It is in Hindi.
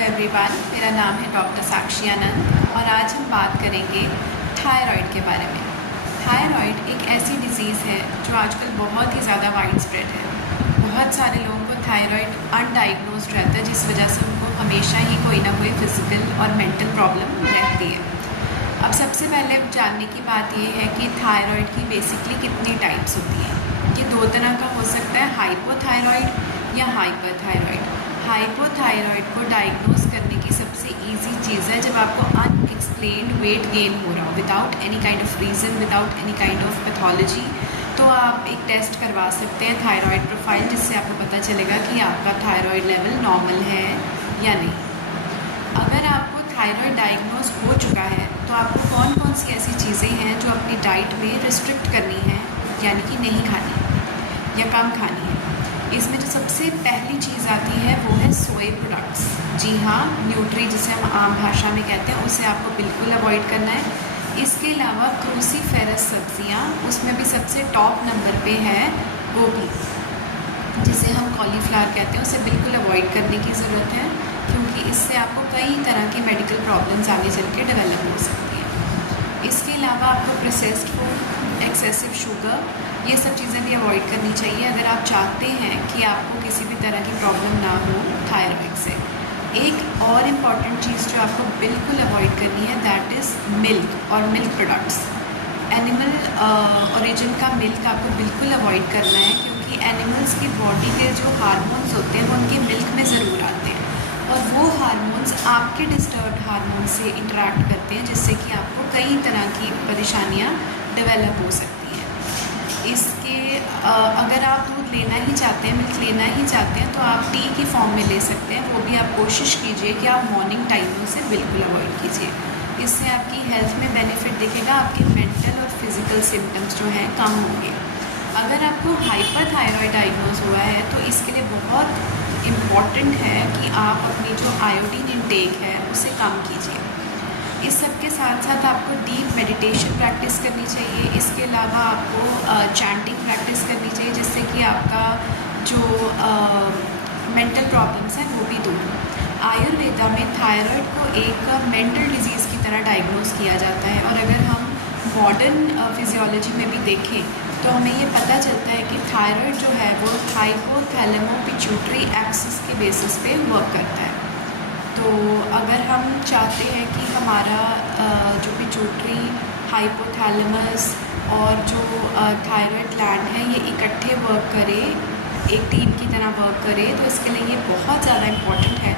एवरीवन, मेरा नाम है डॉक्टर साक्षी आनंद और आज हम बात करेंगे थायराइड के बारे में। थायराइड एक ऐसी डिज़ीज़ है जो आजकल बहुत ही ज़्यादा वाइड स्प्रेड है। बहुत सारे लोगों को थायराइड अनडाइग्नोज्ड रहता है, जिस वजह से उनको हमेशा ही कोई ना कोई फिज़िकल और मेंटल प्रॉब्लम रहती है। अब सबसे पहले जानने की बात ये है कि थायराइड की बेसिकली कितनी टाइप्स होती हैं। ये दो तरह का हो सकता है, हाइपोथायराइड या हाइपरथायराइड। हाइपोथायराइड को डायग्नोज करने की सबसे इजी चीज़ है जब आपको अनएक्सप्लेन्ड वेट गेन हो रहा हो without any kind of reason, without any kind of pathology. तो आप एक टेस्ट करवा सकते हैं थायराइड प्रोफाइल, जिससे आपको पता चलेगा कि आपका थायराइड लेवल नॉर्मल है या नहीं। अगर आपको थायराइड डायग्नोज हो चुका है तो आपको कौन कौन सी ऐसी चीज़ें हैं जो अपनी डाइट में रिस्ट्रिक्ट करनी है, यानी कि नहीं खानी या कम खानी है। इसमें जो सबसे पहली चीज़ आती है वो है सोए प्रोडक्ट्स। जी हाँ, न्यूट्री जिसे हम आम भाषा में कहते हैं, उसे आपको बिल्कुल अवॉइड करना है। इसके अलावा क्रूसीफेरस सब्जियाँ, उसमें भी सबसे टॉप नंबर पे है गोभी, जिसे हम कॉलीफ्लावर कहते हैं, उसे बिल्कुल अवॉइड करने की ज़रूरत है, क्योंकि इससे आपको कई तरह की मेडिकल प्रॉब्लम्स आगे चल के डेवलप हो सकती हैं। इसके अलावा आपको प्रोसेस्ड फूड, एक्सेसिव शुगर, ये सब चीज़ें भी अवॉइड करनी चाहिए अगर आप चाहते हैं कि आपको किसी भी तरह की प्रॉब्लम ना हो थायराइड से। एक और इम्पॉर्टेंट चीज़ जो आपको बिल्कुल अवॉइड करनी है, दैट इज़ मिल्क और मिल्क प्रोडक्ट्स। एनिमल ओरिजिन का मिल्क आपको बिल्कुल अवॉइड करना है, क्योंकि एनिमल्स की बॉडी के जो हार्मोन्स होते हैं वो उनके मिल्क में ज़रूर आते हैं, और वो हार्मोन्स आपके डिस्टर्ब्ड हार्मोन से इंटरेक्ट करते हैं, जिससे कि आपको कई तरह की परेशानियाँ डेवलप हो सकती हैं। इसके अगर आप दूध लेना ही चाहते हैं, मिल्क लेना ही चाहते हैं, तो आप टी की फॉर्म में ले सकते हैं। वो भी आप कोशिश कीजिए कि आप मॉर्निंग टाइम में उसे बिल्कुल अवॉइड कीजिए। इससे आपकी हेल्थ में बेनिफिट दिखेगा, आपके मेंटल और फिज़िकल सिम्टम्स जो हैं कम होंगे। अगर आपको हाइपरथायराइड डायग्नोज हुआ है तो इसके लिए बहुत इम्पॉर्टेंट है कि आप अपनी जो आयोडीन इंटेक है उसे कम कीजिए। इस सब के साथ साथ आपको डीप मेडिटेशन प्रैक्टिस करनी चाहिए। इसके अलावा आपको चैंटिंग प्रैक्टिस करनी चाहिए, जिससे कि आपका जो मेंटल प्रॉब्लम्स हैं वो भी दूर हो। आयुर्वेदा में थायराइड को एक मेंटल डिजीज़ की तरह डायग्नोज किया जाता है, और अगर हम मॉडर्न फिजियोलॉजी में भी देखें तो हमें ये पता चलता है कि थायराइड जो है वो हाइपोथैलेमो पिट्यूटरी एक्सिस के बेसिस पे वर्क करता है। तो अगर हम चाहते हैं कि हमारा जो पिट्यूटरी, हाइपोथैलेमस और जो थायराइड ग्लैंड है ये इकट्ठे वर्क करे, एक टीम की तरह वर्क करे, तो इसके लिए ये बहुत ज़्यादा इम्पॉर्टेंट है